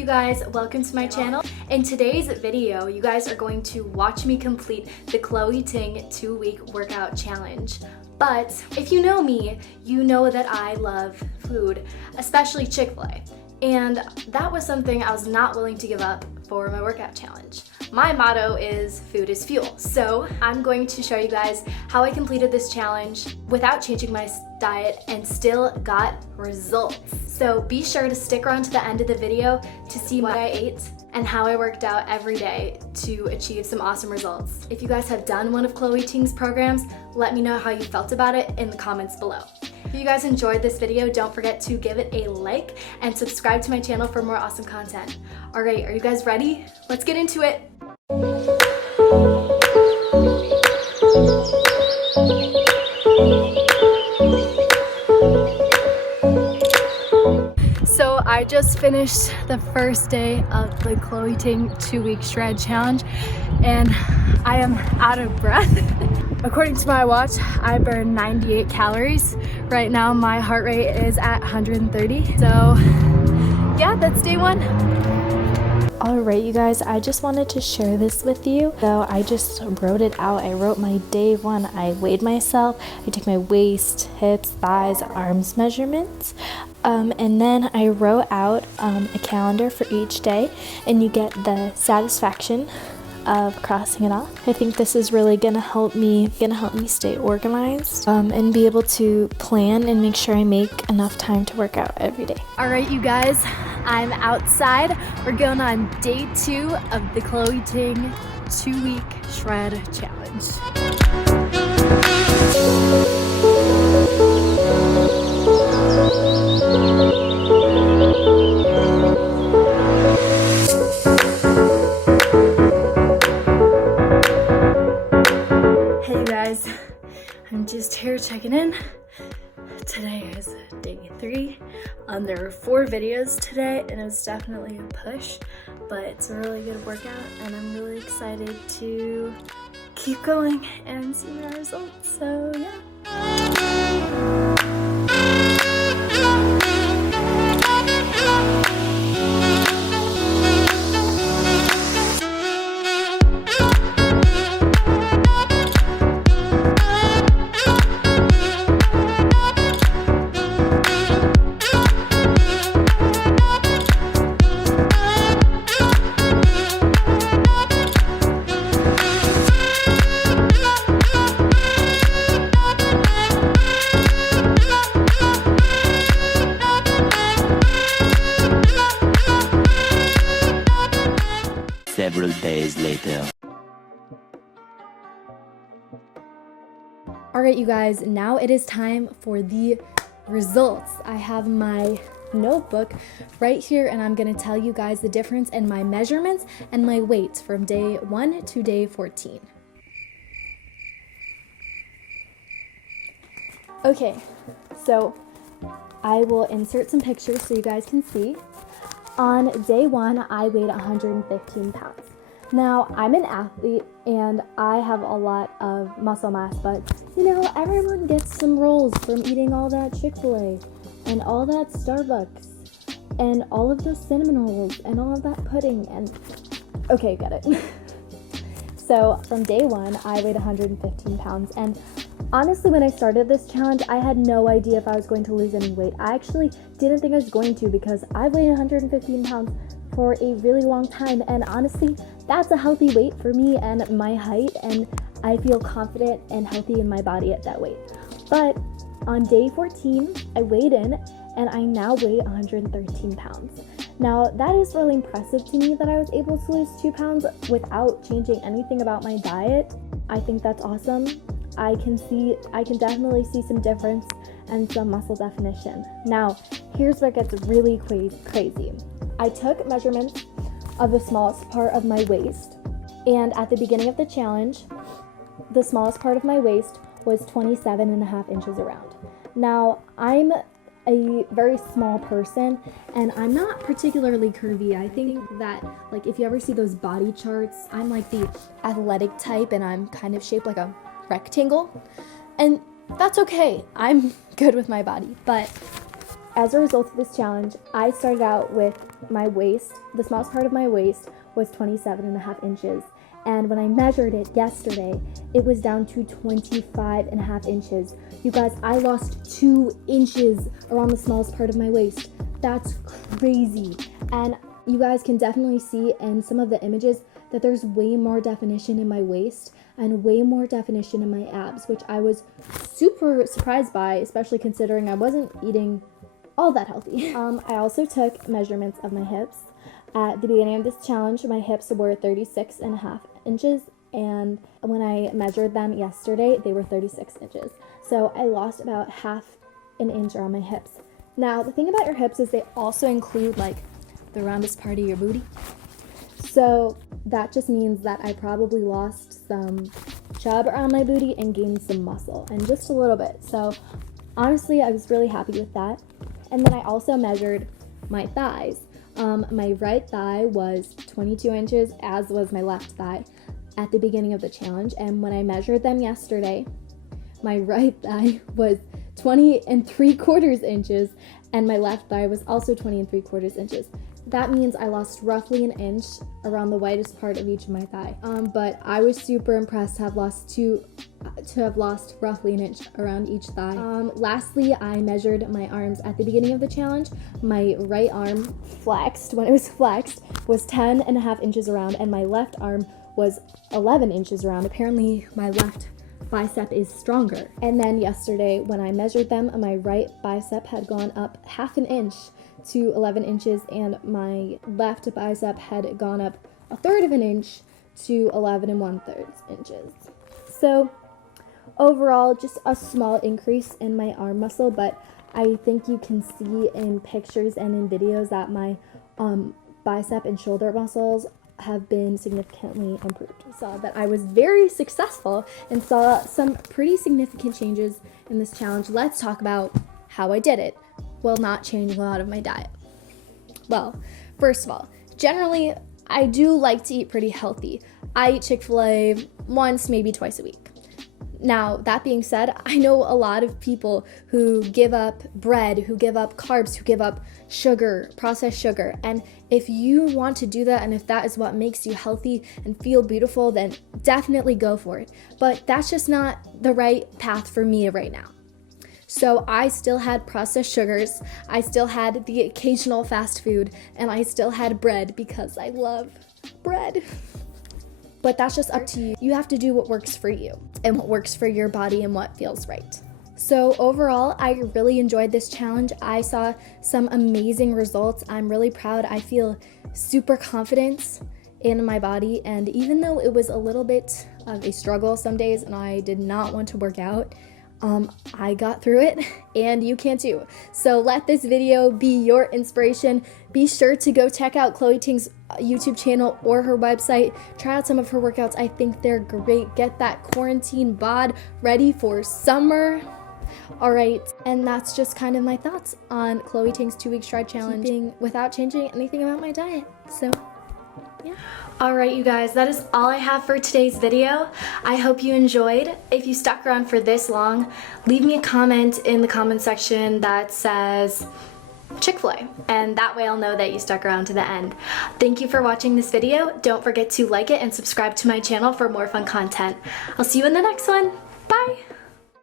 you guys? Welcome to my channel. In today's video, you guys are going to watch me complete the Chloe Ting 2-week workout challenge. But if you know me, you know that I love food, especially Chick-fil-A. And that was something I was not willing to give up for my workout challenge. My motto is food is fuel. So I'm going to show you guys how I completed this challenge without changing my diet and still got results. So be sure to stick around to the end of the video to see what I ate and how I worked out every day to achieve some awesome results. If you guys have done one of Chloe Ting's programs, let me know how you felt about it in the comments below. If you guys enjoyed this video, don't forget to give it a like and subscribe to my channel for more awesome content. All right, are you guys ready? Let's get into it. So I just finished the first day of the Chloe Ting 2-week shred challenge and I am out of breath. According to my watch, I burned 98 calories. Right now my heart rate is at 130. So yeah, that's day one. Alright you guys, I just wanted to share this with you. So I just wrote it out. I wrote my day one. I weighed myself. I took my waist, hips, thighs, arms measurements. And then I wrote out a calendar for each day, and you get the satisfaction of crossing it off. I think this is really gonna help me stay organized and be able to plan and make sure I make enough time to work out every day. All right, you guys, I'm outside. We're going on day 2 of the Chloe Ting 2-week shred challenge. I'm just here checking in. Today is day 3. There were 4 videos today and it was definitely a push, but it's a really good workout and I'm really excited to keep going and see my results. So yeah. Several days later. Alright you guys, now it is time for the results. I have my notebook right here and I'm going to tell you guys the difference in my measurements and my weight from day 1 to day 14. Okay, so I will insert some pictures so you guys can see. On day 1, I weighed 115 pounds. Now, I'm an athlete and I have a lot of muscle mass, but you know, everyone gets some rolls from eating all that Chick-fil-A and all that Starbucks and all of those cinnamon rolls and all of that pudding and okay, get it. So from day 1, I weighed 115 pounds and honestly, when I started this challenge, I had no idea if I was going to lose any weight. I actually didn't think I was going to because I've weighed 115 pounds for a really long time, and honestly, that's a healthy weight for me and my height, and I feel confident and healthy in my body at that weight. But on day 14, I weighed in, and I now weigh 113 pounds. Now, that is really impressive to me that I was able to lose 2 pounds without changing anything about my diet. I think that's awesome. I can definitely see some difference and some muscle definition. Now, here's what gets really crazy. I took measurements of the smallest part of my waist, and at the beginning of the challenge, the smallest part of my waist was 27.5 inches around. Now, I'm a very small person and I'm not particularly curvy. I think that, like, if you ever see those body charts, I'm like the athletic type and I'm kind of shaped like a rectangle, and that's okay. I'm good with my body, but as a result of this challenge, I started out with my waist. The smallest part of my waist was 27.5 inches. And when I measured it yesterday, it was down to 25.5 inches. You guys, I lost 2 inches around the smallest part of my waist. That's crazy. And you guys can definitely see in some of the images that there's way more definition in my waist and way more definition in my abs, which I was super surprised by, especially considering I wasn't eating all that healthy. I also took measurements of my hips. At the beginning of this challenge, my hips were 36.5 inches, and when I measured them yesterday, they were 36 inches. So I lost about half an inch around my hips. Now, the thing about your hips is they also include like the roundest part of your booty. So that just means that I probably lost some chub around my booty and gained some muscle, and just a little bit. So honestly, I was really happy with that. And then I also measured my thighs. My right thigh was 22 inches, as was my left thigh at the beginning of the challenge. And when I measured them yesterday, my right thigh was 20.75 inches, and my left thigh was also 20.75 inches. That means I lost roughly an inch around the widest part of each of my thigh. But I was super impressed to have lost roughly an inch around each thigh. Lastly, I measured my arms at the beginning of the challenge. My right arm flexed, when it was flexed, was 10.5 inches around, and my left arm was 11 inches around. Apparently, my left bicep is stronger. And then yesterday, when I measured them, my right bicep had gone up half an inch to 11 inches, and my left bicep had gone up 1/3 of an inch to 11 1/3 inches. So overall, just a small increase in my arm muscle, but I think you can see in pictures and in videos that my bicep and shoulder muscles have been significantly improved. I saw that I was very successful and saw some pretty significant changes in this challenge. Let's talk about how I did it while not changing a lot of my diet. Well, first of all, generally, I do like to eat pretty healthy. I eat Chick-fil-A once, maybe twice a week. Now, that being said, I know a lot of people who give up bread, who give up carbs, who give up sugar, processed sugar. And if you want to do that, and if that is what makes you healthy and feel beautiful, then definitely go for it. But that's just not the right path for me right now. So I still had processed sugars, I still had the occasional fast food, and I still had bread because I love bread. But that's just up to you. You have to do what works for you and what works for your body and what feels right. So overall, I really enjoyed this challenge. I saw some amazing results. I'm really proud. I feel super confident in my body, and even though it was a little bit of a struggle some days and I did not want to work out, I got through it, and you can too. So let this video be your inspiration. Be sure to go check out Chloe Ting's YouTube channel or her website. Try out some of her workouts. I think they're great. Get that quarantine bod ready for summer. All right, and that's just kind of my thoughts on Chloe Ting's 2-week stride challenge without changing anything about my diet. So, yeah. Alright you guys, that is all I have for today's video. I hope you enjoyed. If you stuck around for this long, leave me a comment in the comment section that says Chick-fil-A, and that way I'll know that you stuck around to the end. Thank you for watching this video. Don't forget to like it and subscribe to my channel for more fun content. I'll see you in the next one.